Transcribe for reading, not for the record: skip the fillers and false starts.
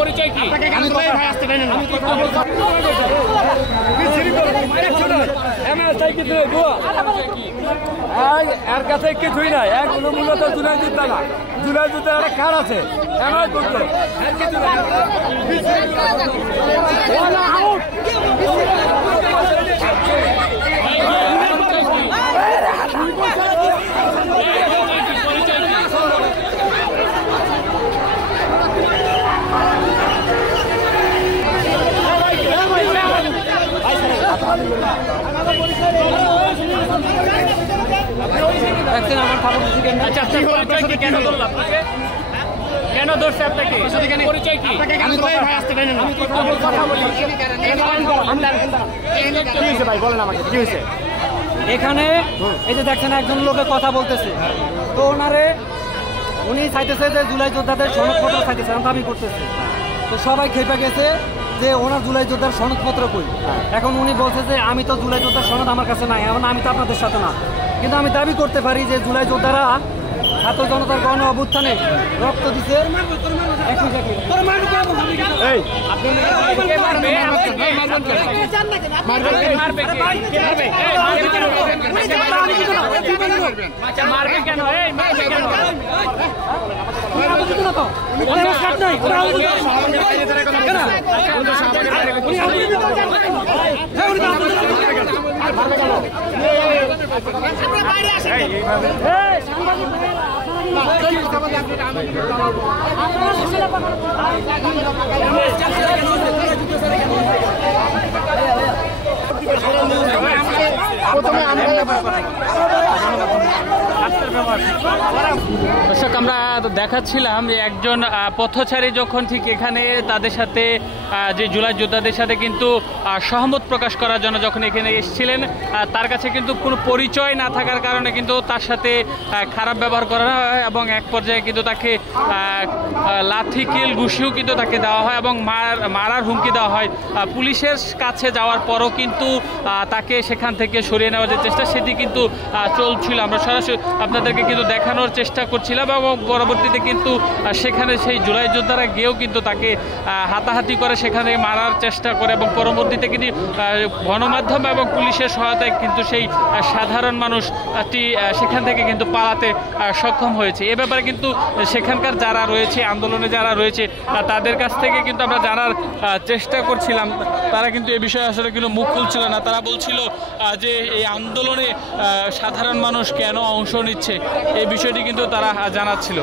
পরিচয় কি? এর কাছে কিছুই নাই, এক মূলত জুলাই যুদ্ধ না, জুলাই যুদ্ধ একটা কার আছে এমন করতো কেন ধরছে আপনাকে? পরিচয় কি? এখানে এই যে দেখছেন একজন লোকে কথা বলতেছে, তো উনি চাইতেছে যে জুলাই যোদ্ধাদের সনদপত্র চাইতেছে, দাবি করতেছে। তো সবাই খেপে গেছে যে ওনার জুলাই যোদ্ধার সনদপত্র কই। এখন উনি বলছে যে আমি তো জুলাই যোদ্ধার সনদ আমার কাছে নাই, এখন আমি তো আপনাদের সাথে না, কিন্তু আমি দাবি করতে পারি যে জুলাই যোদ্ধারা ছাত্র জনতার গণ অভ্যুত্থানে রক্ত দিচ্ছে। দর্শক, আমরা দেখাচ্ছিলাম যে একজন পথচারী যখন ঠিক এখানে তাদের সাথে যে জুলাই যোদ্ধাদের সাথে কিন্তু সহমত প্রকাশ করার জন্য যখন এখানে এসেছিলেন, তার কাছে কিন্তু কোনো পরিচয় না থাকার কারণে কিন্তু তার সাথে খারাপ ব্যবহার করা হয় এবং এক পর্যায়ে কিন্তু তাকে লাঠি কিল ঘুষিও কিন্তু তাকে দেওয়া হয় এবং মারার হুমকি দেওয়া হয়। পুলিশের কাছে যাওয়ার পরও কিন্তু তাকে সেখান থেকে সরিয়ে নেওয়ার যে চেষ্টা সেটি কিন্তু চলছিল। আমরা সরাসরি আপনাদেরকে কিন্তু দেখানোর চেষ্টা করছিলাম এবং পরবর্তীতে কিন্তু সেখানে সেই জুলাই যোদ্ধারা গিয়েও কিন্তু তাকে হাতাহাতি করে সেখান থেকে মারার চেষ্টা করে এবং পরবর্তীতে কিন্তু গণমাধ্যম এবং পুলিশের সহায়তায় কিন্তু সেই সাধারণ মানুষটি সেখান থেকে কিন্তু পালাতে সক্ষম হয়েছে। এ ব্যাপারে কিন্তু সেখানকার যারা রয়েছে, আন্দোলনে যারা রয়েছে, তাদের কাছ থেকে কিন্তু আমরা জানার চেষ্টা করছিলাম। তারা কিন্তু এ বিষয়ে আসলে কিন্তু মুখ খুলছিল না। তারা বলছিল যে এই আন্দোলনে সাধারণ মানুষ কেন অংশ নিচ্ছে, এই বিষয়টি কিন্তু তারা জানাচ্ছিল।